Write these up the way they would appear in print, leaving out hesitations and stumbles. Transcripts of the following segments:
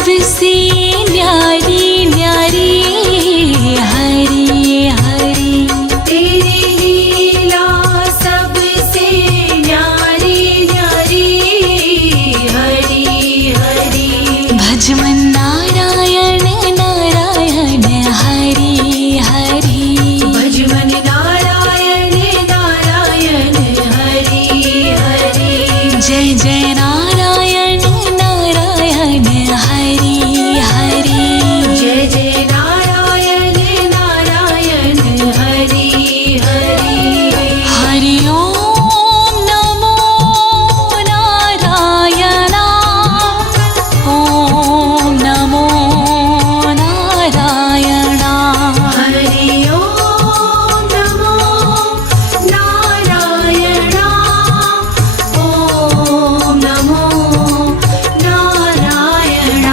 सबसे न्यारी न्यारी हरी हरी। तेरी लीला सबसे न्यारी न्यारी हरी हरी। भजमन नारायण नारायण हरी हरी। भजमन नारायण नारायण हरी हरी। जय जय नारायण नारायण हरी हरी। जय जय नारायण नारायण हरी हरी। हरि ओम नमो नारायण। ओम नमो नारायण। हरि ओम नमो नारायण। ओम नमो नारायण।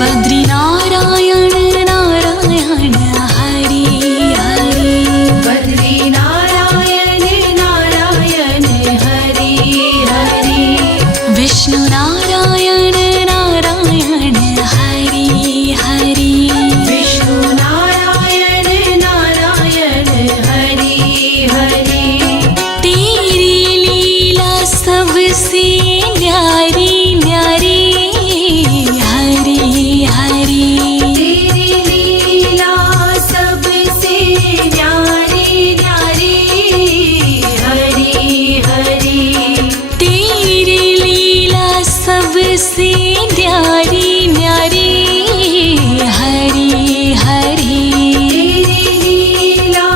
बद्री नारायण नारायण हरि हरि। बद्री नारायण नारायण हरि हरि। विष्णु नारायण नारायण हरि हरि। विष्णु नारायण नारायण हरि हरि। तेरी लीला सबसे न्यारी न्यारी हरि हरि। तेरी लीला सबसे न्यारी न्यारी हरि हरि। तेरी लीला सबसे न्यारी न्यारी हरि हरि। तेरी लीला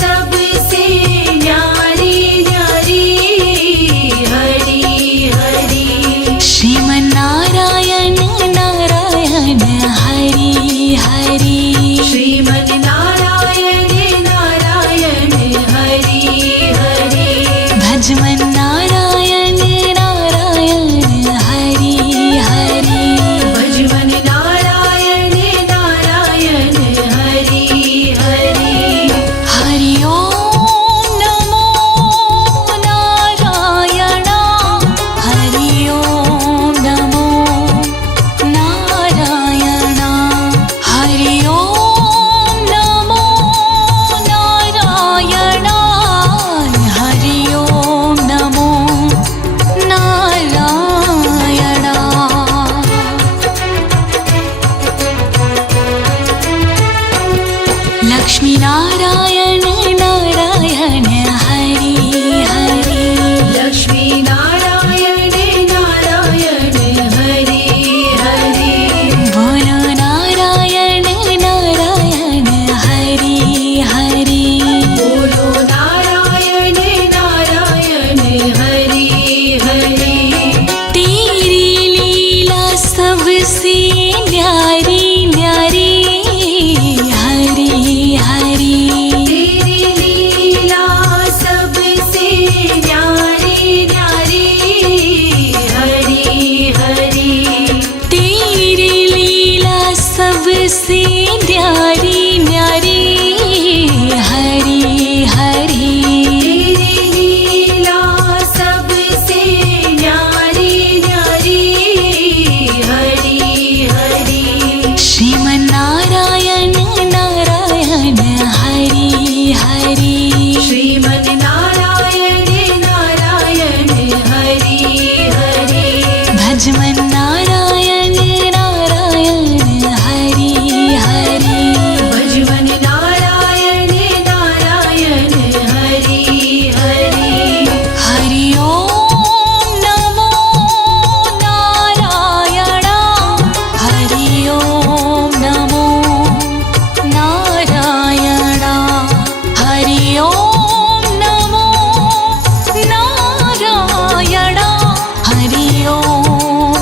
सबसे न्यारी न्यारी हरि हरि। श्रीमन नारायण नारायण हरि हरि। श्रीमन नारायण नारायण हरि हरि। भजमन नारायण नारायण हरि हरि। भजमन नारायण नारायण हरि हरि। हरि ओम नमो नारायण। हरि ओम नमो नारायण। हरि ओम नमो नारायण। हरि ओम नमो नारायण। लक्ष्मी नारायण नारायण हरि हरि। लक्ष्मी नारायण नारायण हरि हरि। बोलो नारायण नारायण हरि हरि। बोलो नारायण नारायण हरि हरि। तेरी लीला सबसे न्यारी न्यारी हरि हरि। तेरी लीला सबसे न्यारी न्यारी हरि हरि। तेरी लीला सबसे न्यारी न्यारी हरि हरि। तेरी लीला सबसे न्यारी न्यारी हरि हरि। श्रीमन नारायण नारायण हरि हरि। श्रीमन नारायण नारायण हरि हरि। भजमन नारायण नारायण हरि हरि। भजमन नारायण नारायण हरि हरि। हरि ओम नमो नारायण। हरि ओम नमो नारायण। हरि ओम नमो नारायण। हरि ओम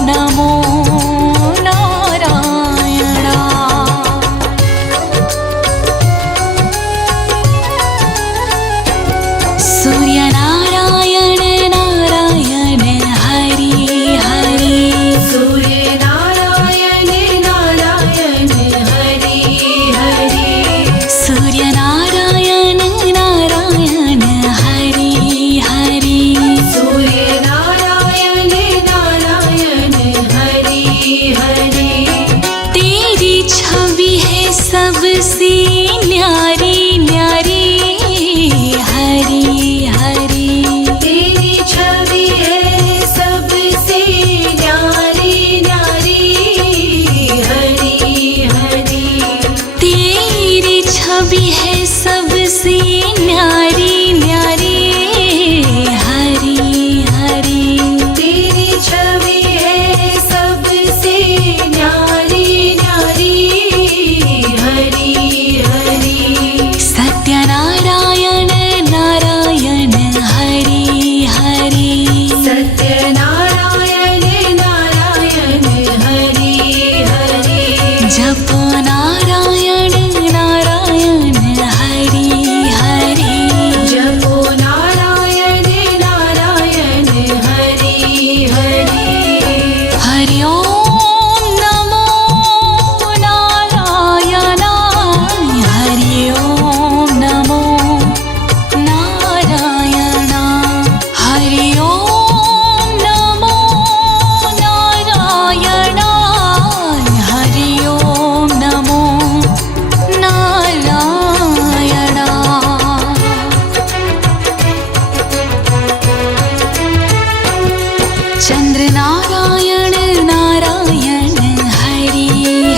चंद्र नारायण नारायण हरि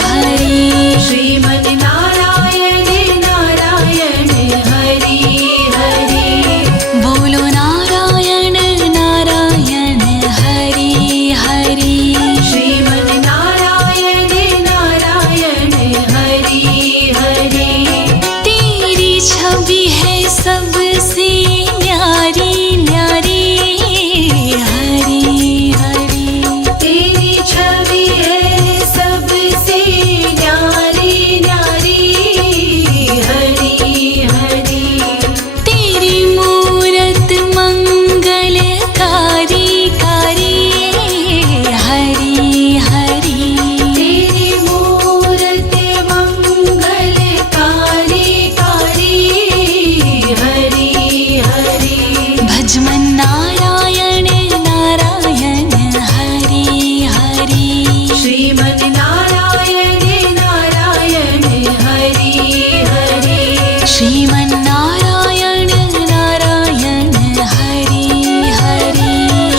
हरि श्रीमन नारायण नारायण हरि हरि बोलो नारायण नारायण हरि हरि श्रीमन नारायण नारायण हरि हरि तेरी छवि है सबसे न्यारी न्यारी हरि हरि तेरी छवि है सबसे न्यारी न्यारी हरि हरि तेरी मूरत मंगलकारी कारी हरि हरि तेरी मूरत मंगलकारी कारी हरि हरि भजमन नारायण नारायण हरि हरि श्रीमन नारायण नारायण हरि हरि श्रीमन नारायण नारायण हरि हरि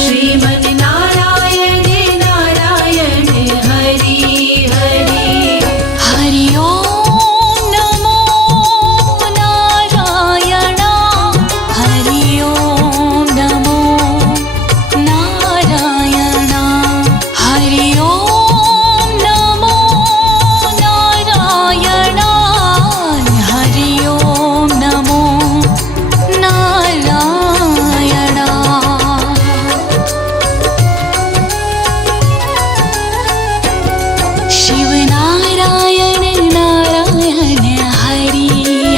श्रीमन नारायण नारायण हरि हरि हरि ओम नमो नारायण हरि ओम नमो नारायण हरि ओम नमो नारायण हरि ओम नमो नारायण शिव नारायण नारायण हरि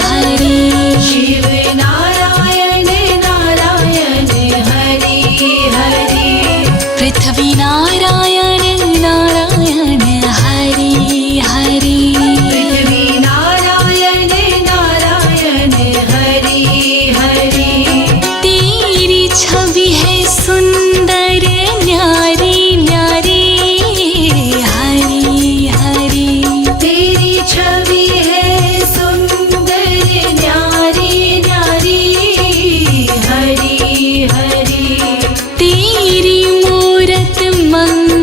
हरि शिव नारायण नारायण हरि हरि पृथ्वी नारायण नारायण हरि हरि पृथ्वी नारायण नारायण हरि हरि तेरी छवि है सुंदर न्यारी न्यारी हरि हरि तेरी छवि है सुंदर न्यारी न्यारी हरि हरि तेरी मूरत मंगलकारी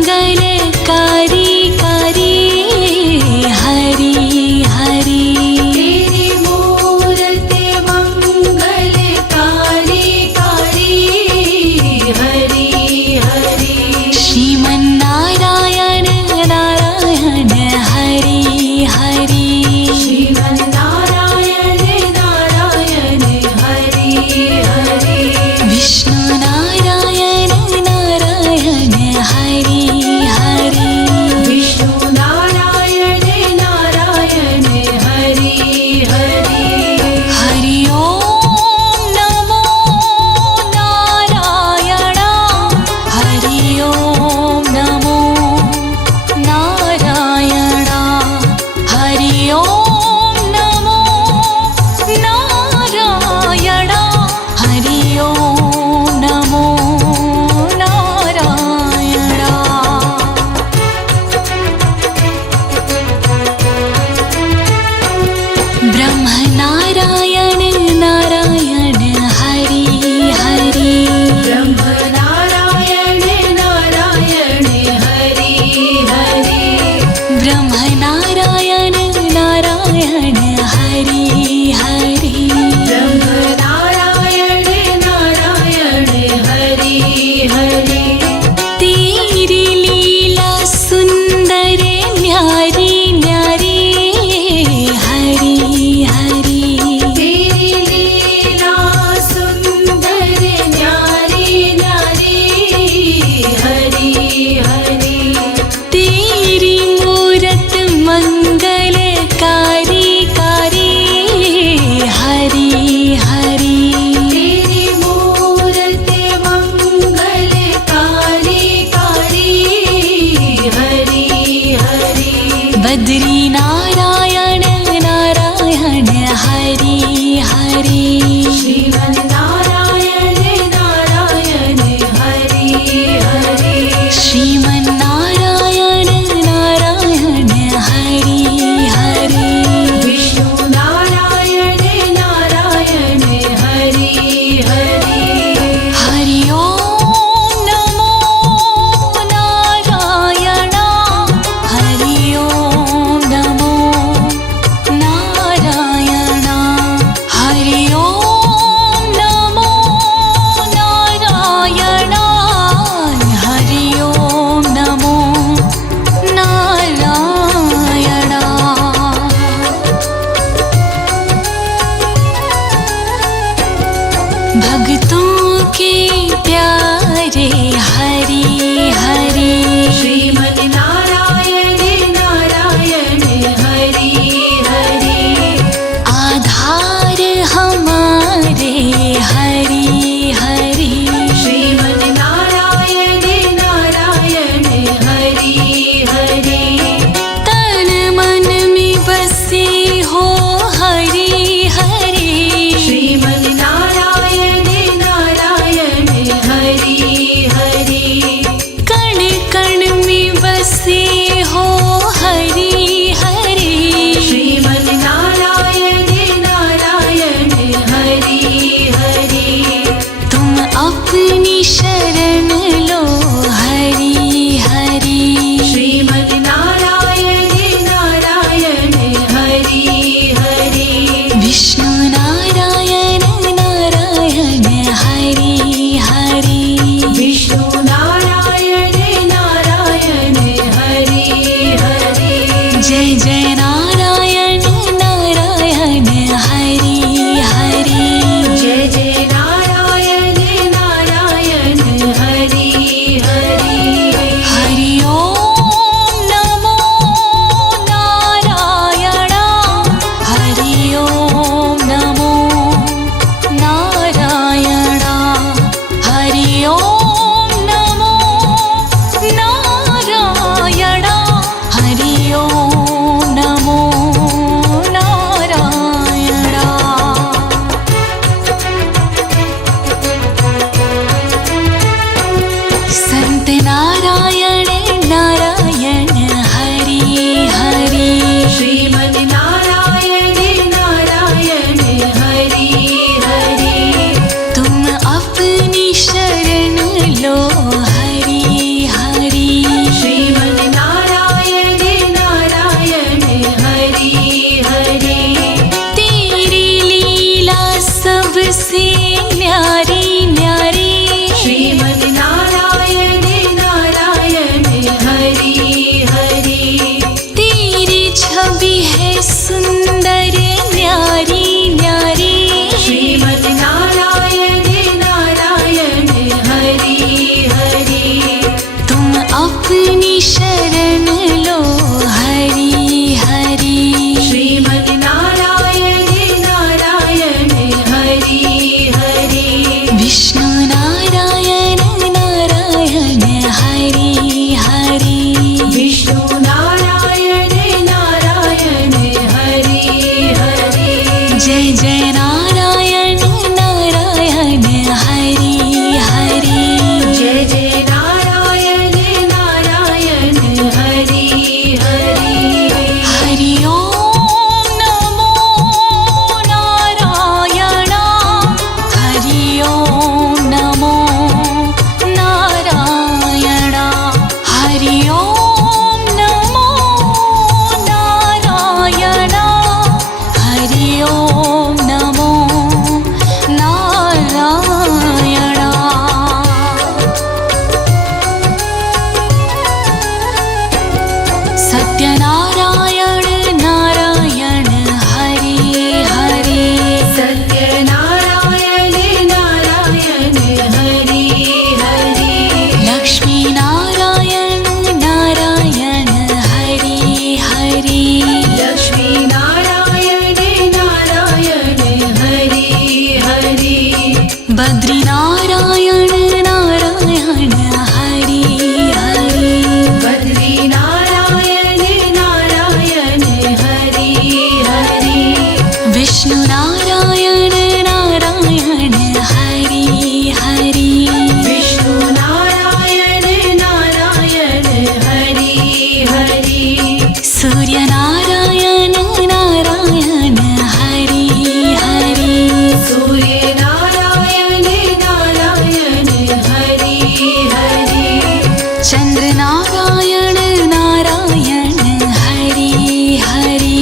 संत नारायण नारायण हरि हरि श्रीमन नारायण नारायण हरि हरि तुम अपनी शरण लो हरि हरि श्रीमन नारायण नारायण हरि हरि तेरी लीला सबसे न्यारी न्यारी श्रीमन नारायण नारायण हरि हरि तेरी छवि है सुंदर न्यारी न्यारी श्रीमन नारायण नारायण हरि हरि तुम अपनी शरण लो हरि हरि श्रीमन नारायण नारायण हरि हरि विष्णु नारायण नारायण हरि हरि विष्णु नारायण नारायण हरि हरि जय जय नारायण नारायण हरि हरि जय जय नारायण नारायण हरि हरि हरि ओम नमो नारायण हरि ओम नमो नारायण हरि ओम नमो नारायण हरि ओम नमो नारायण सत्यनारायण नारायण हरि हरि सत्यनारायण नारायण हरि हरि लक्ष्मी नारायण नारायण हरि हरि लक्ष्मी नारायण नारायण हरि हरि बद्री नारायण नारायण हरि हरि बद्री नारायण नारायण हरि हरि विष्णु नारायण नारायण हरि हरि विष्णु नारायण नारायण हरि हरि सूर्य नारायण नारायण हरि हरि सूर्य नारायण नारायण हरि हरि चंद्र नारायण नारायण हरि हरि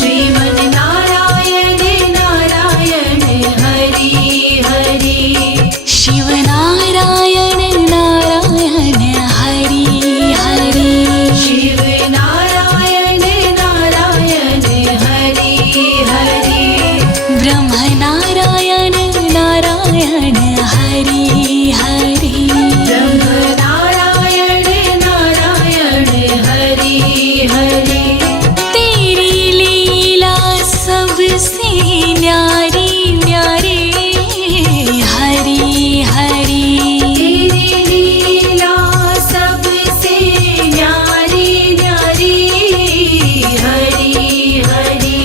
श्रीमन नारायण नारायण हरि हरि शिव नारायण नारायण हरि हरि शिव नारायण नारायण हरि हरि ब्रह्म नारायण नारायण हरि हरि ब्रह्म नारायण नारायण हरि हरि तेरी लीला सबसे न्यारी न्यारी हरि हरि तेरी लीला सबसे न्यारी न्यारी हरि हरि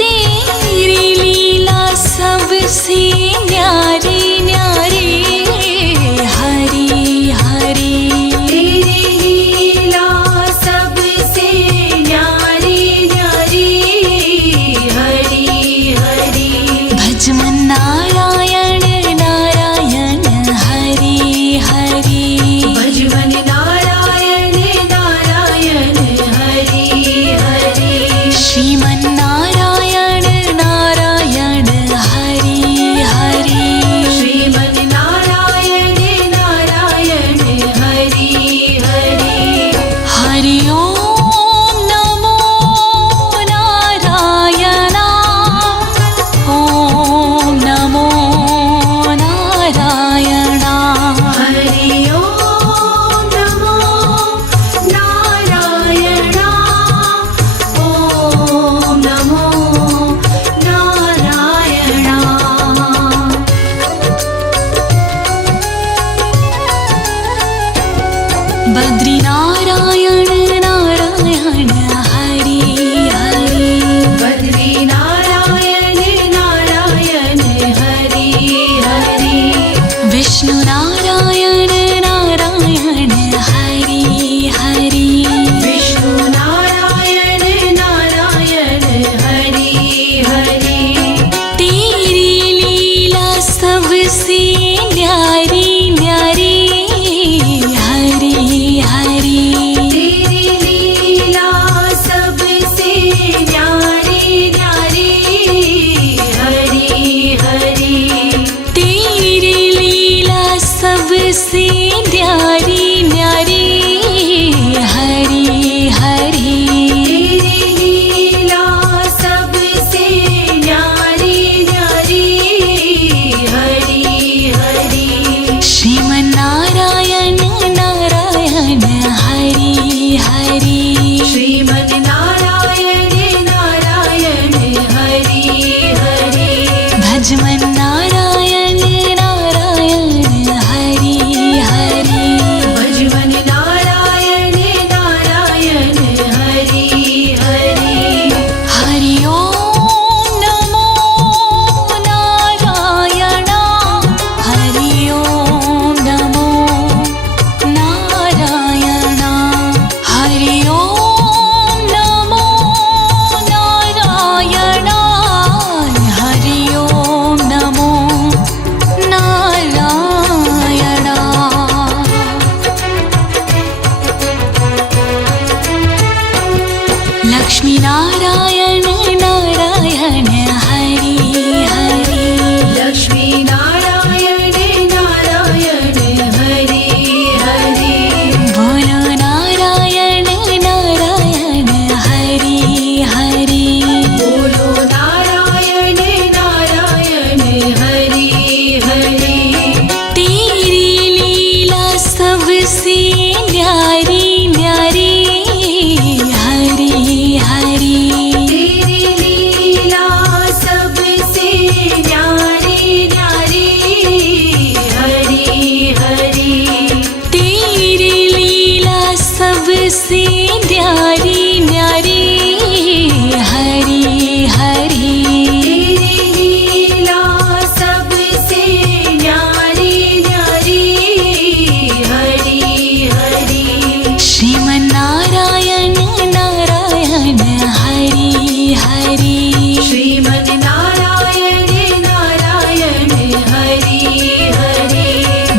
तेरी लीला सबसे न्यारी न्यारी हरि हरि तेरी लीला सबसे न्यारी न्यारी हरि हरि भजमन नारायण नारायण हरि हरि भजवन नारायण नारायण हरि हरि श्रीमन नारायण नारायण हरि हरि श्रीमन नारायण नारायण हरि हरि हरि ओम नमो नारायण ओम नमो नारायण हरि ओम नमो नारायण ओम नमो नारायण बद्री नारायण नारायण हरि हरि बद्री नारायण नारायण हरि हरि विष्णु नारायण नारायण न्यारी न्यारी हरी हरी तेरी लीला सबसे न्यारी न्यारी हरी हरी श्रीमन्नारायण नारायण हरि हरि श्रीमन् नारायण नारायण हरि हरि भजमन नारायण नारायण हरि हरि भजमन नारायण नारायण हरि हरि हरि ओम नमो नारायण हरि ओम नमो नारायण हरि ओम नमो नारायण हरि ओम नमो नारायण लक्ष्मी नारायण नारायण हरि हरि लक्ष्मी नारायण नारायण हरि हरि बोलो नारायण नारायण हरि हरि बोलो नारायण नारायण हरि हरि तेरी लीला सबसे न्यारी न्यारी हरि हरि तेरी लीला सबसे न्यारी न्यारी हरि हरि तेरी लीला सबसे न्यारी न्यारी हरि हरि तेरी लीला सबसे न्यारी न्यारी हरि हरि श्रीमन्नारायण नारायण हरि हरि श्रीमन् नारायण नारायण हरि हरि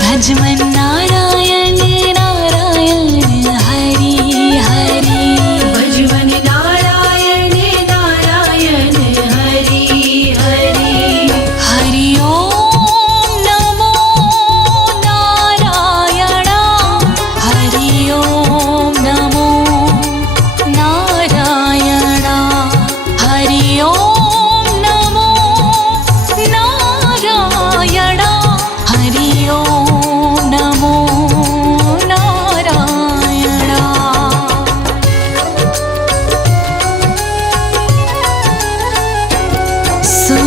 भजमन नारायण नारायण हरि हरि भजमन नारायण नारायण हरि हरि हरि ओम नमो नारायण हरि ओम नमो नारायण हरि ओम नमो नारायण हरि ओम नमो नारायण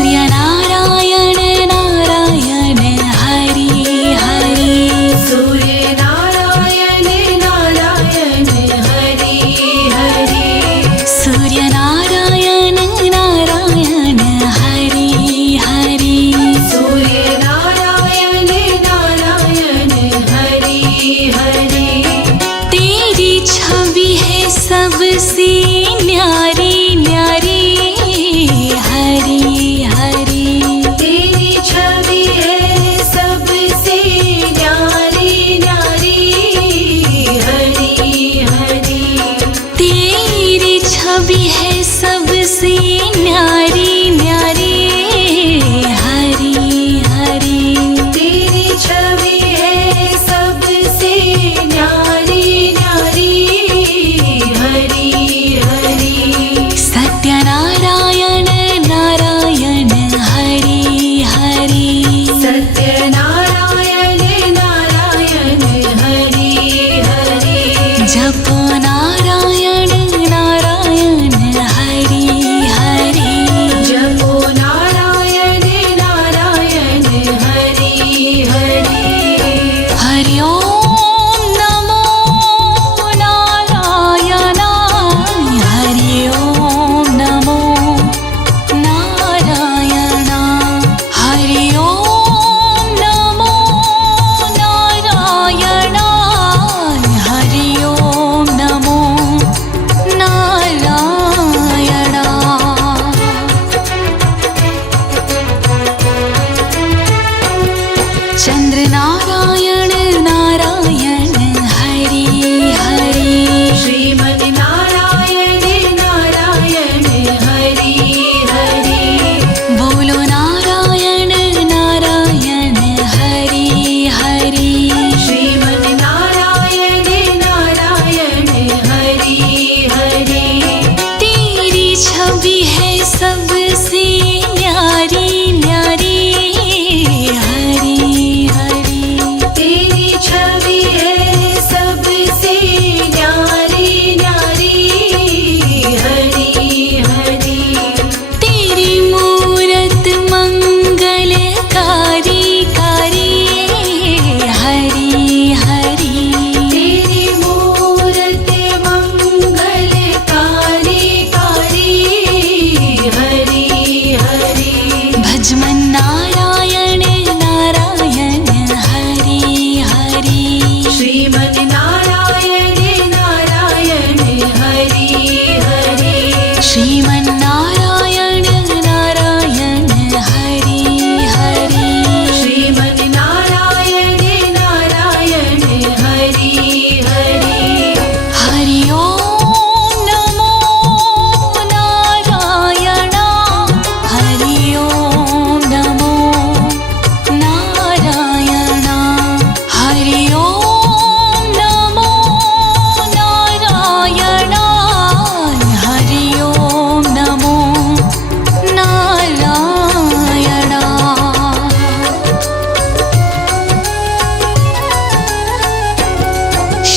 सूर्यनारायण नारायण हरि हरि सूर्य नारायण नारायण हरि हरि सूर्यनारायण नारायण हरि हरि सूर्य नारायण नारायण हरि हरि तेरी छवि है सबसे न्यारी न्यारी हरि हरि तेरी छवि है सबसे न्यारी न्यारी हरि हरि तेरी छवि है सबसे न्यारी न्यारी हरि हरि तेरी छवि है सबसे न्यारी न्यारी हरि हरि सत्यनारायण नारायण हरि हरि सत्यनारायण नारायण हरि हरि जप नारायण नारायण हरि हरि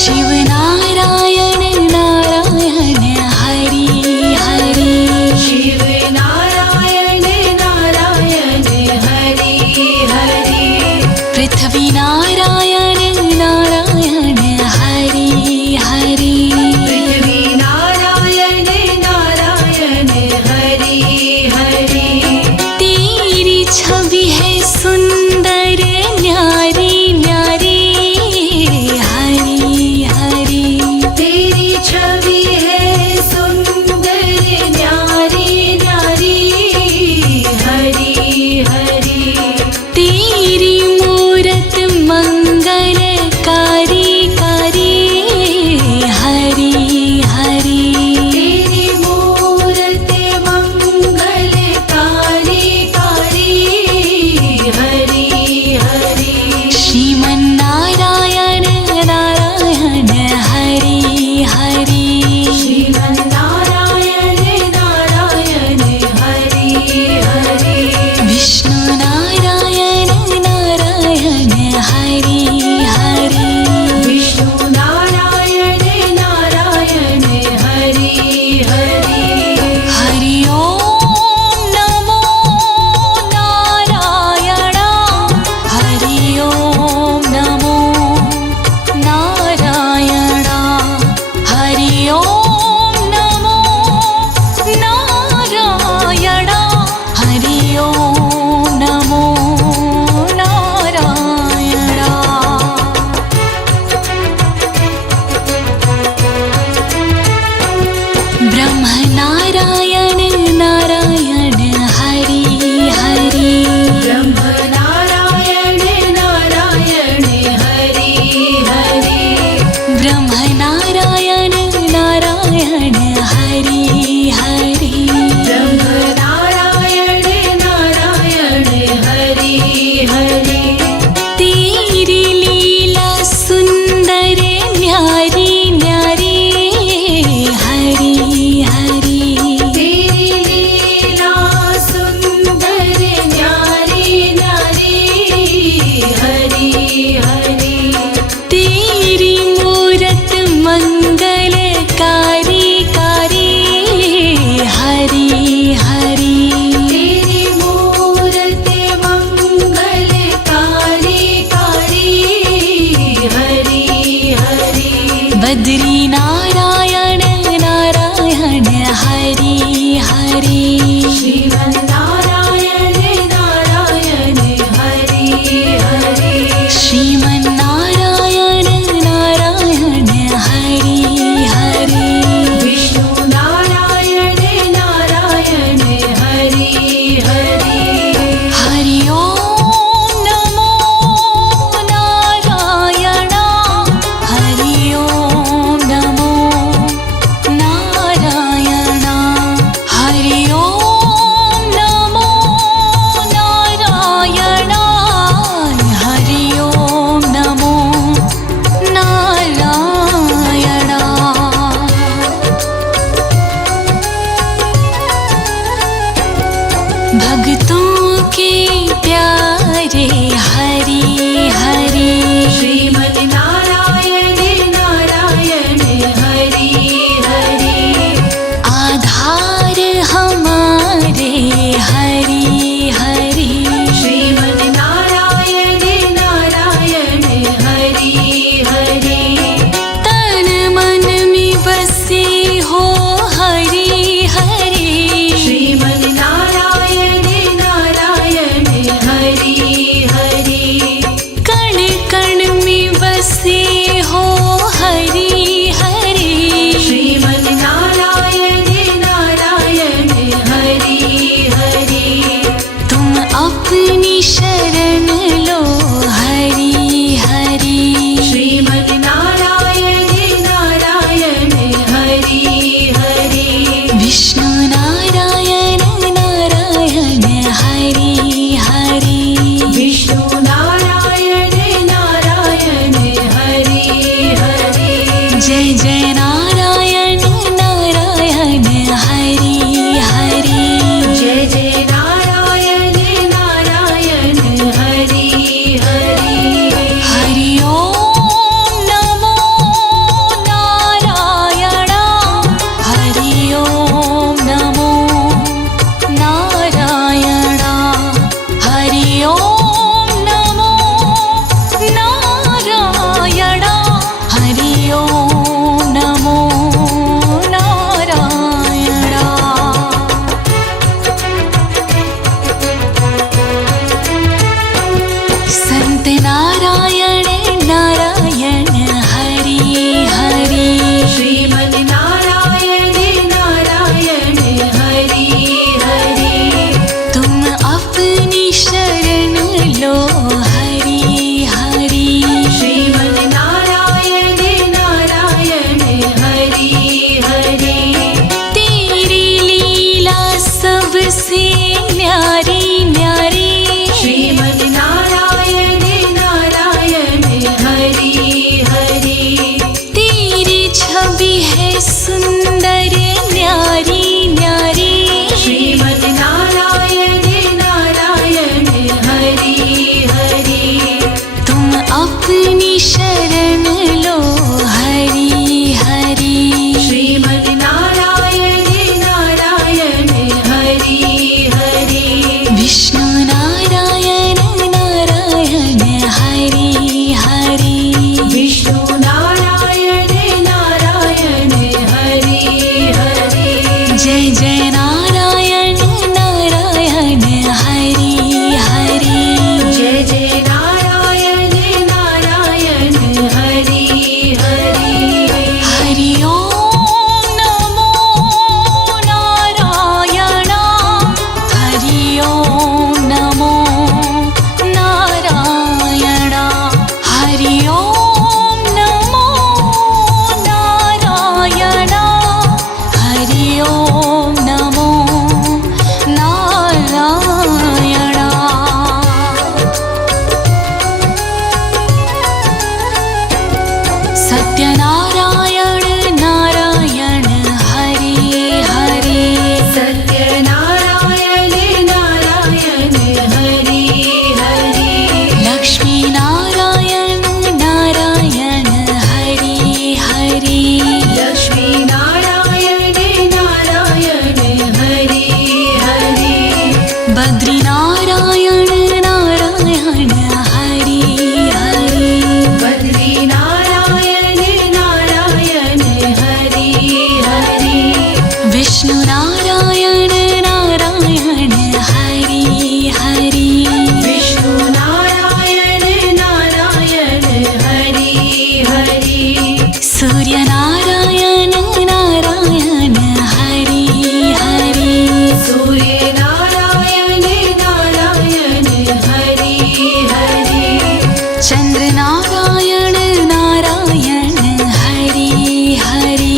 शिव नारायण नारायण हरि हरि शिव नारायण नारायण हरि हरि पृथ्वी नारायण नारायण हरि हरि पृथ्वी नारायण नारायण हरि हरि तेरी छवि है सुंदर न्यारी न्यारी हरि हरि तेरी छवि है सुंदर न्यारी न्यारी हरि हरि तेरी मूरत मंगलकारी कारी हरि हरि तेरी मूरत मंगलकारी कारी हरि हरि श्रीमन्नारायण नारायण हरि हरि श्रीमन्नारायण नारायण हरि हरि विष्णु नारायण नारायण हरि हरि विष्णु नारायण नारायण हरि हरि हरि ओम नमो नारायण हरि ओम नमो नारायण हरि ओम नमो नारायण हरि ओम नमो नारायण ब्रह्म नारायण नारायण हरि हरि ब्रह्म नारायण नारायण हरि हरि ब्रह्म नारायण नारायण हरि हरि ब्रह्म नारायण नारायण हरि हरि तेरी लीला सुंदर न्यारी न्यारी हरि हरि तेरी लीला सुंदर न्यारी न्यारी हरि हरि तेरी मूरत मंगलकारी कारी हरि हरि तेरी मूरत मंगलकारी कारी हरि हरि बद्री नारायण नारायण हरि हरि श्रीमन्नारायण नारायण हरि हरि श्रीमन्नारायण नारायण हरि हरि विष्णु नारायण नारायण हरि हरि हरि ओम नमो नारायण हरि ओम नमो नारायण हरि ओम नमो नारायण हरि ओम नमो नारायण भक्तों के प्यारे हरि हरि श्रीमन्नारायण नारायण हरि हरि आधार हमारे हरि हरि श्रीमन्नारायण नारायण हरि हरि तन मन में बसे हो हरि हरि श्रीमन्नारायण नारायण हरि हरि कण कण में बसे हो हरि हरि श्रीमन्नारायण नारायण हरि हरि तुम अपनी शरण लो हरि हरि श्रीमन्नारायण नारायण हरि हरि विष्णु नारायण नारायण हरि हरि विष्णु नारायण नारायण हरि हरि जय जय नारायण नारायण हरि हरि जय जय नारायण नारायण हरि हरि हरि ओम नमो छवि है सुंदर न्यारी न्यारी। श्रीमद् नारायण नारायण हरि हरि। तुम अपनी शरण लो हरि हरि। श्रीमद् नारायण नारायण हरि हरि। विष्णु नारायण नारायण हरि हरि। विष्णु नारायण नारायण हरि हरि। जय जय नारायण नारायण हरि हरि। जय जय नारायण नारायण हरि हरि। हरि ओम नमो नारायण। हरि ओम नमो नारायण। हरि ओम नमो नारायण। हरि ओम नमो नारायण। सत्यनारायण नारायण हरि हरि। सत्यनारायण नारायण हरि हरि। लक्ष्मी नारायण नारायण हरि हरि। लक्ष्मी नारायण नारायण हरि हरि। बद्री नारायण नारायण हरि हरि। बद्री नारायण नारायण हरि हरि। विष्णु नारायण नारायण हरि हरि। विष्णु नारायण नारायण हरि हरि। सूर्य नारायण नारायण हरि हरि। सूर्य नारायण नारायण हरि हरि। चंद्र नारायण नारायण हरि हरि।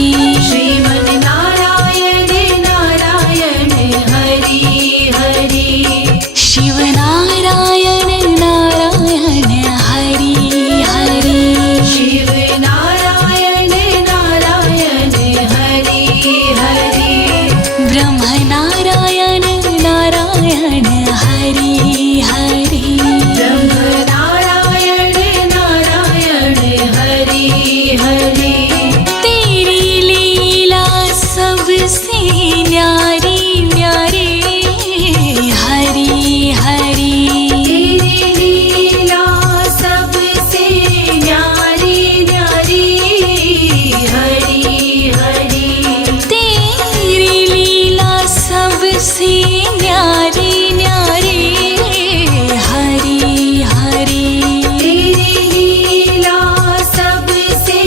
श्रीमद् नारायण नारायण हरि हरि। शिव नारायण नारायण हरि हरि। शिव नारायण नारायण हरि हरि। ब्रह्म नारायण नारायण हरि हरि। ब्रह्म नारायण नारायण हरि हरि। तेरी लीला सबसे न्यारी न्यारी हरि हरि। तेरी लीला सबसे न्यारी न्यारी हरि हरि। तेरी लीला सबसे न्यारी न्यारी हरि हरि। तेरी लीला सबसे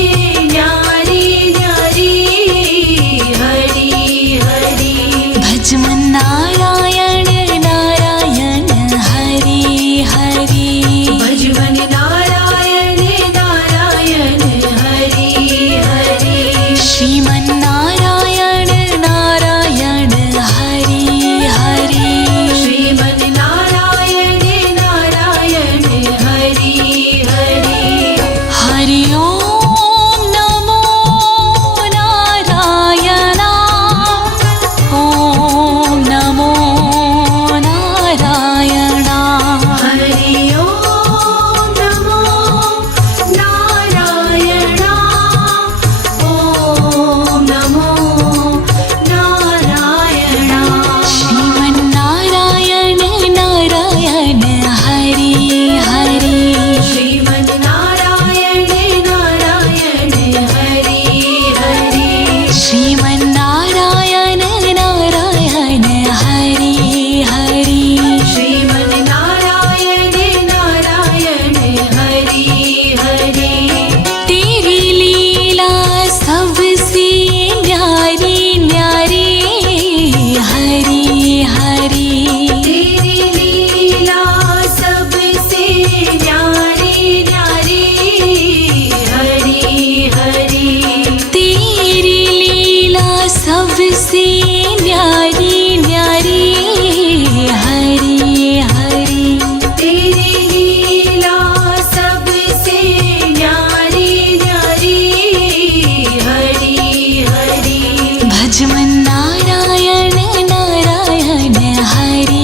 भजमन नारायण नारायण हरि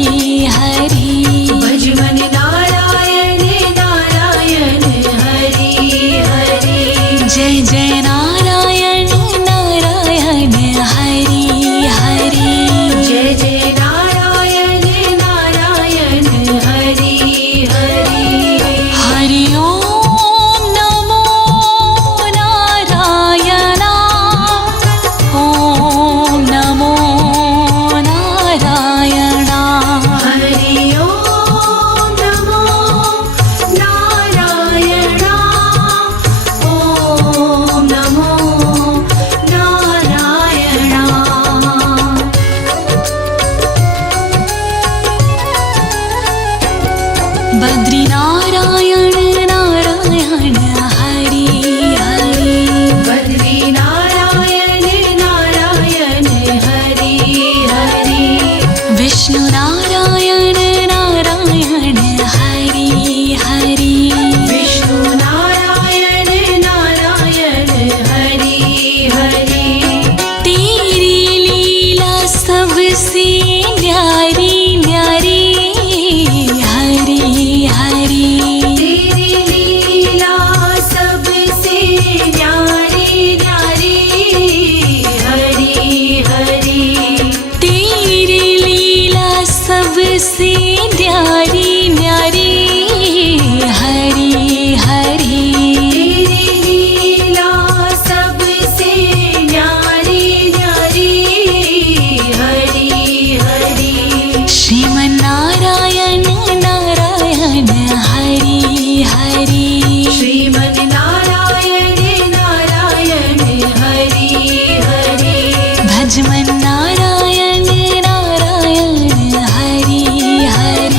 हरि भजमन नारायण नारायण हरि हरि जय जय नारायण नारायण हरि हरि जय जय नारायण नारायण हरि हरि हरि ओम नमो नारायण ओम नमो नारायण हरि ओम नमो नारायण ओम नमो नारायण बद्री नारायण नारायण हरि हरि बद्री नारायण नारायण हरि हरि विष्णु नारायण नारायण हरि हरि विष्णु नारायण नारायण हरि हरि तेरी लीला सबसे न्यारी न्यारी हरि हरि तेरी लीला सबसे न्यारी न्यारी हरि हरि तेरी लीला सबसे न्यारी न्यारी हरि हरि तेरी लीला सबसे न्यारी न्यारी हरि हरि श्रीमन नारायण नारायण हरि हरि श्रीमन नारायण नारायण हरि हरि भजमन नारायण नारायण हरि हरि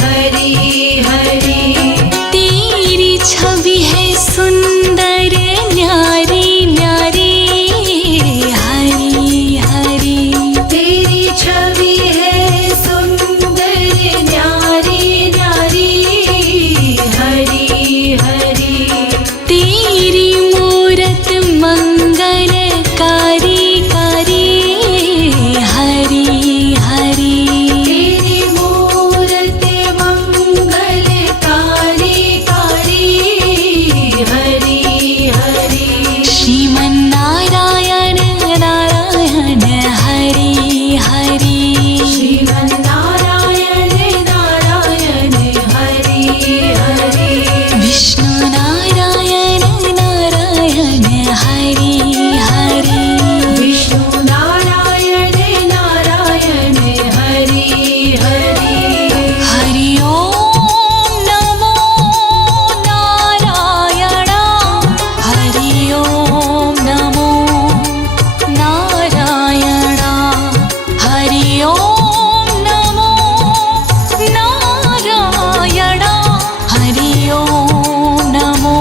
हरि हरि तेरी छवि है सुंदर न्यारी न्यारी हरी हरी तेरी छवि है सुंदर न्यारी न्यारी हरि हरि तेरी मूरत मंगलकारी कारी हरी हरी तेरी मूरत मंगलकारी कारी हरि हरि श्रीमन्नारायण नारायण हरि हरि श्रीमन्नारायण नारायण हरि हरि विष्णु नारायण नारायण हरि हरि विष्णु नारायण नारायण हरि हरि हरि ओम नमो नारायण हरि ओम नमो नारायण हरि ओम नमो नारायण हरि ओम नमो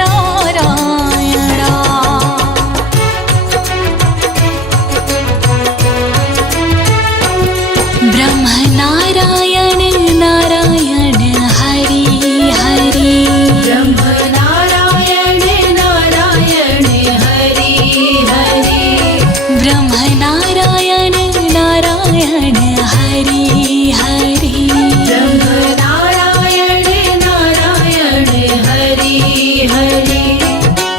नारायण ब्रह्म नारायण नारायण हरि हरि ब्रह्म नारायण नारायण हरि हरि ब्रह्म नारायण नारायण हरि हरि ब्रह्म नारायण नारायण हरि हरि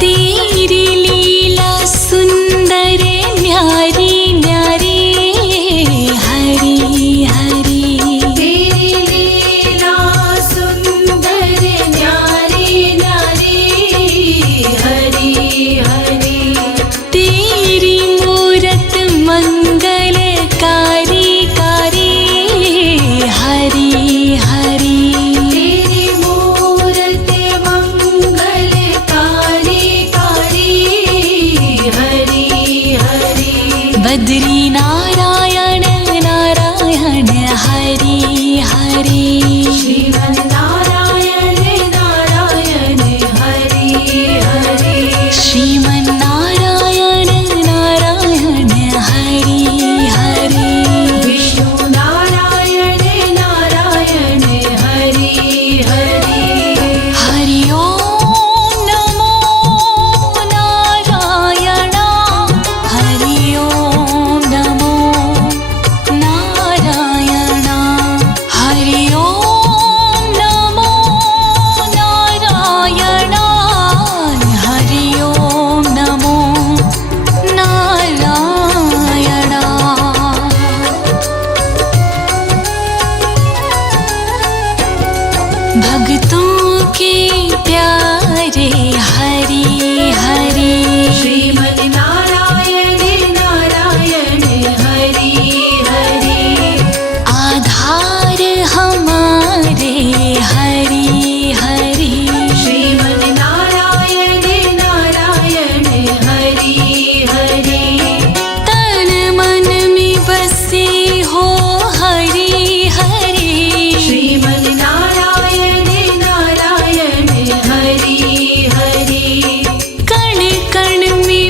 तेरी लीला सुंदर न्यारी न्यारी हरि हरि तेरी लीला सुंदर न्यारी न्यारी हरि हरि तेरी मूरत मंगलकारी कारी हरि हरि तेरी मूरत मंगलकारी कारी हरि हरि बद्री नारायण नारायण हरि हरि श्रीमन्नारायण नारायण हरि हरि श्रीमन्नारायण नारायण हरि हरि विष्णु नारायण नारायण हरि हरि हरि ओम नमो नारायण हरि ओम नमो नारायण हरि ओम नमो नारायण हरि ओम नमो नारायण भक्तों के प्यारे हरि हरि श्रीमन्नारायण नारायण हरि हरि आधार हमारे हरि हरि श्रीमन्नारायण नारायण हरि हरि तन मन में बसे हो हरि हरि श्रीमन्नारायण नारायण हरि हरि कण कण में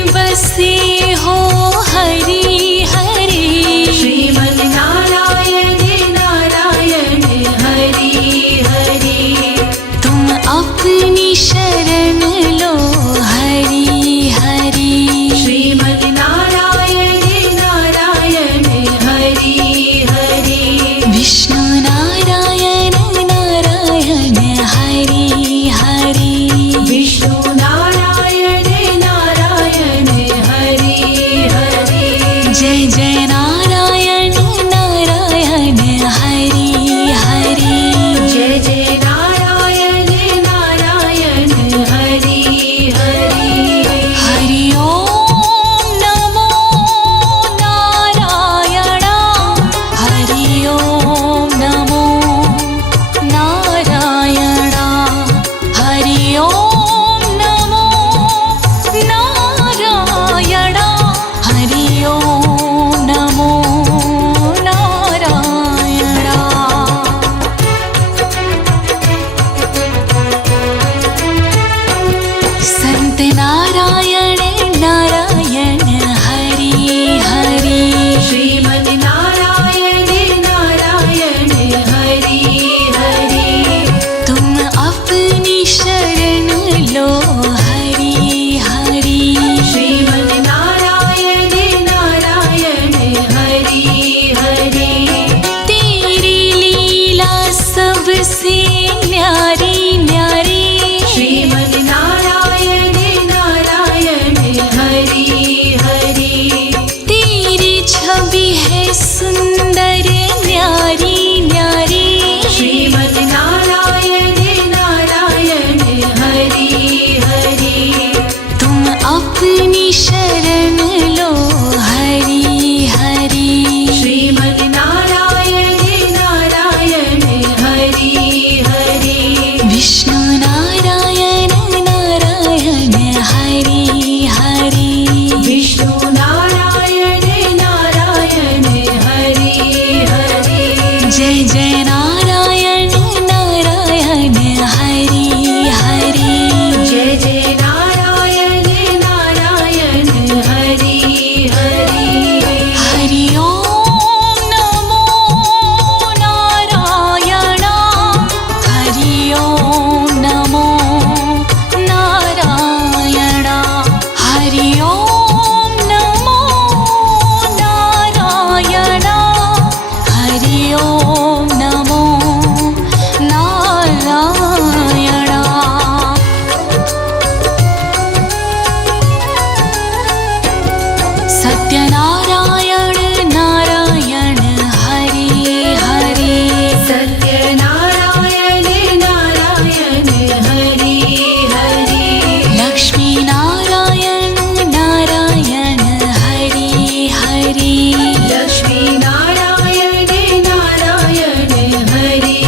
सबसे न्यारी न्यारी श्रीमद् नारायण नारायण हरि हरि तेरी छवि है सुंदर न्यारी न्यारी श्रीमद् नारायण नारायण हरि हरि तुम अपनी शरण लो हरि हरि श्रीमद् नारायण नारायण हरि हरि विष्णु नारायण नारायण हरि हरि विष्णु नारायण नारायण हरि हरि जय जय नारायण नारायण हरि हरि जय जय नारायण नारायण हरि हरि हरि ओम नमो नारायण हरि ओम नमो नारायण हरि ओम नमो नारायण हरि ओम नमो नारायण सत्यनारायण नारायण हरि हरि सत्यनारायण नारायण हरि हरि लक्ष्मी नारायण नारायण हरि हरि लक्ष्मी नारायण नारायण हरि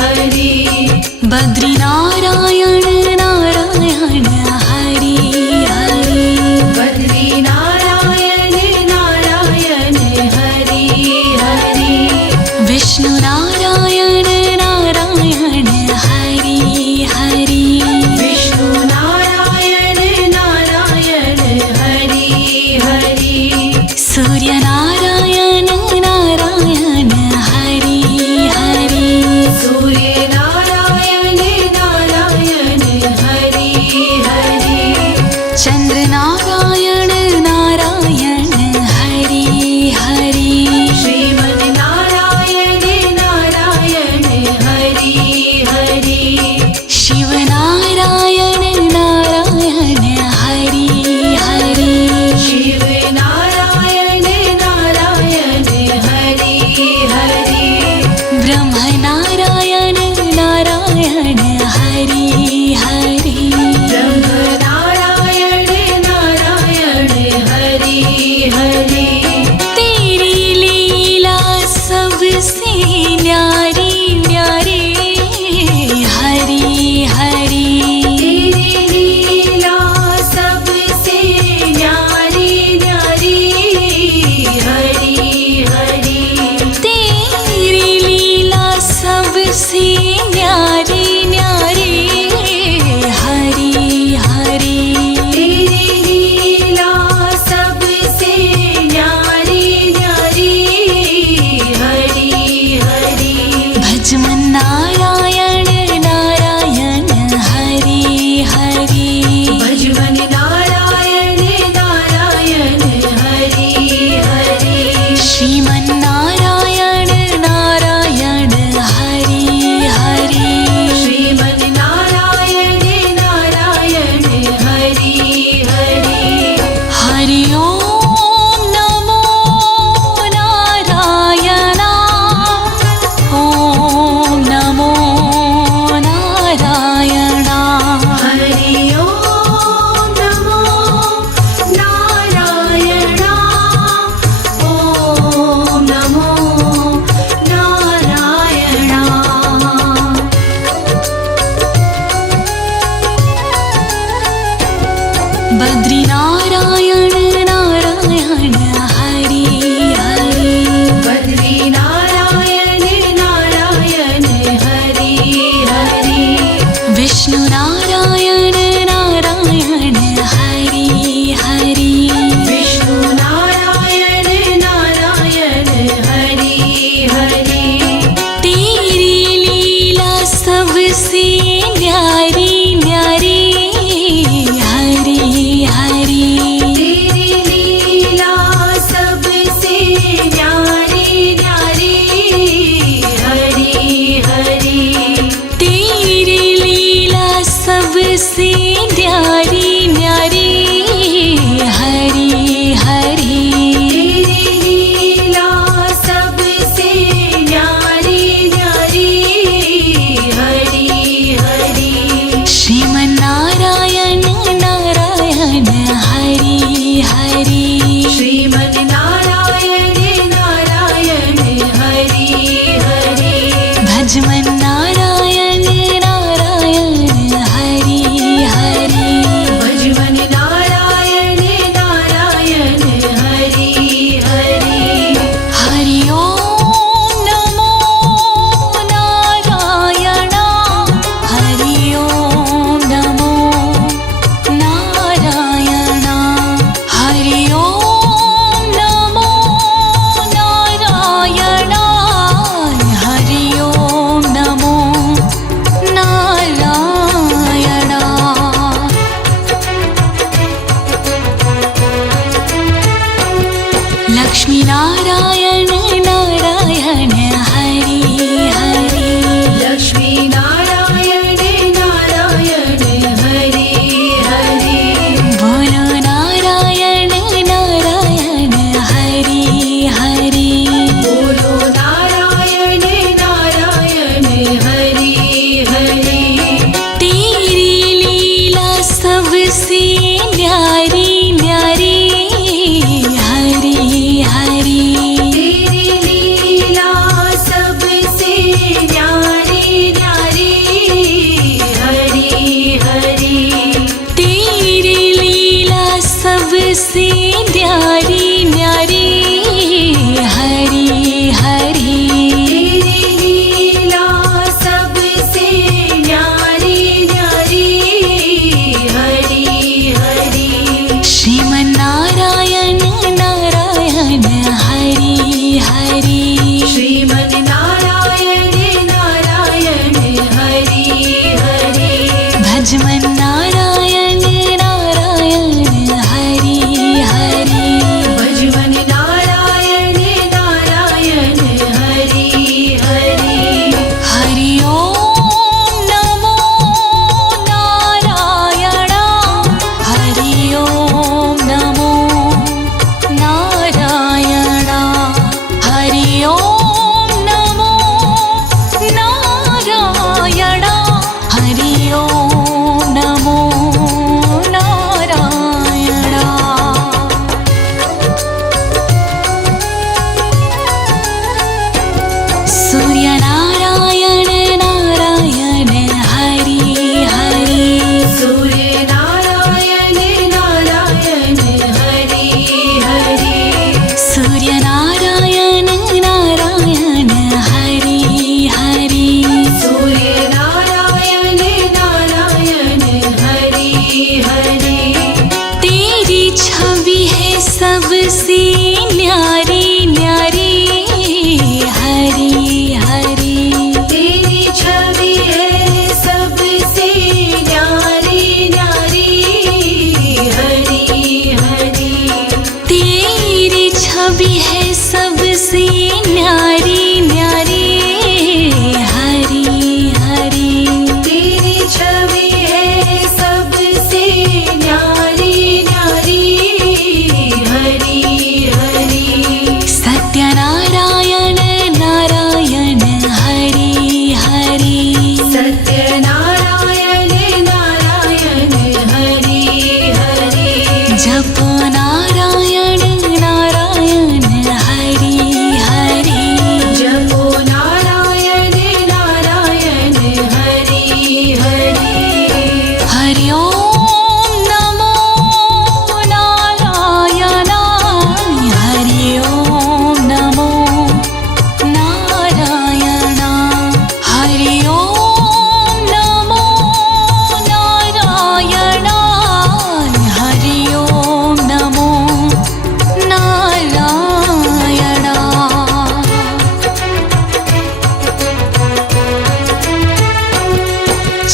हरि बद्री नारायण नारायण हरि हरि बद्री नारायण नारायण हरि हरि विष्णु नारायण नारायण हरि हरि विष्णु नारायण नारायण हरि हरि सूर्य नारायण नारायण हरि हरि सूर्य नारायण नारायण हरि हरि चंद्र नारायण नारायण हरि हरि श्रीमद् नारायण नारायण हरि हरि शिव नारायण नारायण हरि हरि शिव नारायण नारायण हरि हरि ब्रह्म नारायण नारायण हरि हरि ब्रह्म नारायण नारायण हरि हरि तेरी लीला सबसे न्यारी न्यारी हरि हरि तेरी लीला सबसे न्यारी न्यारी हरि हरि तेरी लीला सबसे न्यारी न्यारी हरि हरि तेरी लीला सबसे न्यारी न्यारी हरि हरि भजमन नारायण नारायण हरि हरि भजमन नारायण नारायण हरि हरि श्रीमन नारायण नारायण हरि हरि श्रीमद् नारायण नारायण हरि हरि हरि ओम नमो नारायण ओम नमो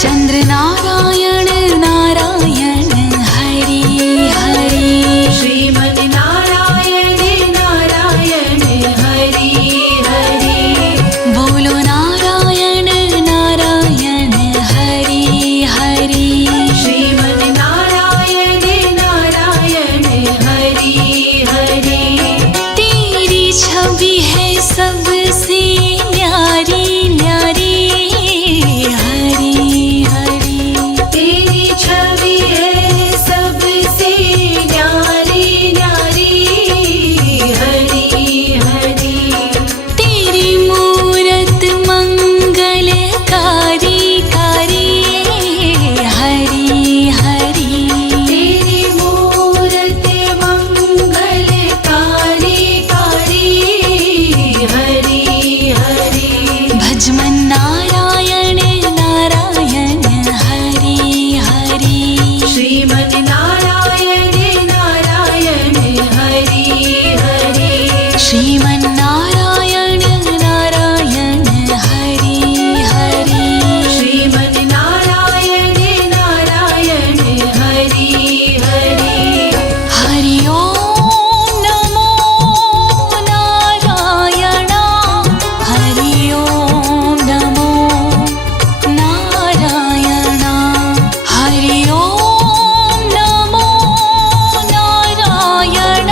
चंद्र नारायण नारायण हरि हरि श्रीमन नारायण नारायण हरि हरि बोलो नारायण नारायण हरि हरि श्रीमन नारायण नारायण हरि हरि तेरी छवि है सबसे न्यारी न्यारी हरि हरि तेरी छवि है सबसे न्यारी न्यारी हरि हरि तेरी मूरत मंगलकारी कारी हरि हरि तेरी मूरत मंगलकारी कारी हरि हरि भजमन नारायण नारायण हरि हरि श्रीमन नारायण नारायण हरि हरि श्रीमन नारायण नारायण हरि हरि श्रीमन नारायण नारायण हरि हरि हरि ओम नमो नारायण हरि ओम नमो नारायण हरि ओम नमो नारायण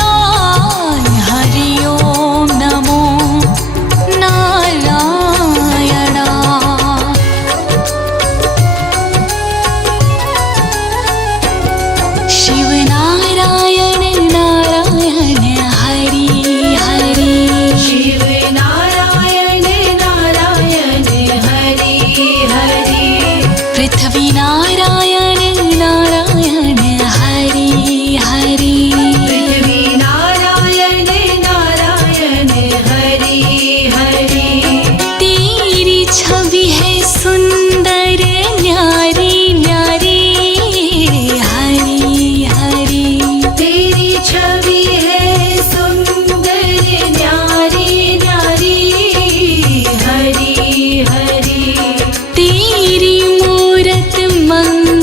हरि ओम नमो नारायण शिव नारायण नारायण हरि हरि शिव नारायण नारायण हरि हरि पृथ्वी नारायण नारायण हरि हरि पृथ्वी नारायण नारायण हरि हरि तेरी छवि है सुंदर न्यारी न्यारी हरि हरि तेरी छवि है सुंदर न्यारी न्यारी हरि हरि तेरी मूरत मंगलकारी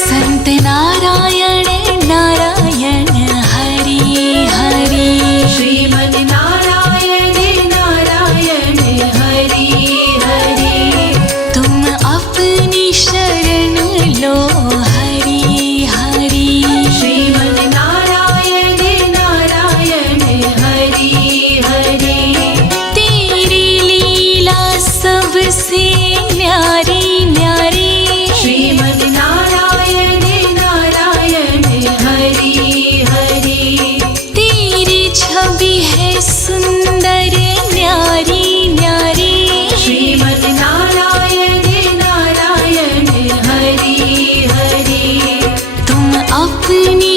संत नारायण नारायण हरि हरि श्रीमन नारायण नारायण हरि हरि तुम अपनी शरण लो हरि हरि श्रीमन नारायण नारायण हरि हरि तेरी लीला सबसे न्यारी न्यारी श्रीमन नारायण नारायण हरि हरि तेरी छवि है सुंदर न्यारी न्यारी श्रीमन नारायण नारायण हरि हरि तुम अपनी